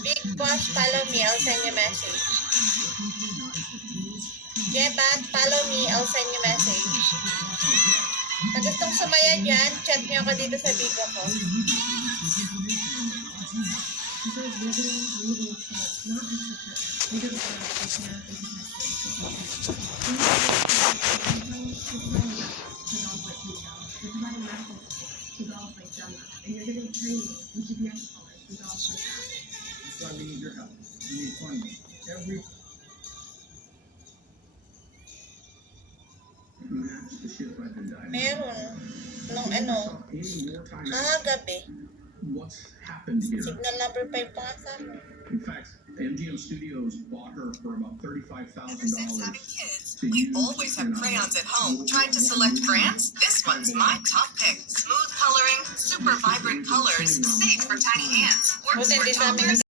Big Boss, follow me. I'll send you message. Jebat, follow me. I'll send you message. Pag gustong sumaya dyan, chat niyo ako dito sa Bigo ko. That's why we need your help. We need funding. Every match the ship I've been diving. Meron. Nung ano, Any more time gabi. what's happened here? Signal number 5 pa nga sa amin. In fact, MGM Studios bought her for about $35,000. Ever since having kids, we always have crayons at home. Tried to select brands? This one's my top pick. Smooth coloring, super vibrant colors, safe for tiny hands. Works Buti for hindi sa amin toddlers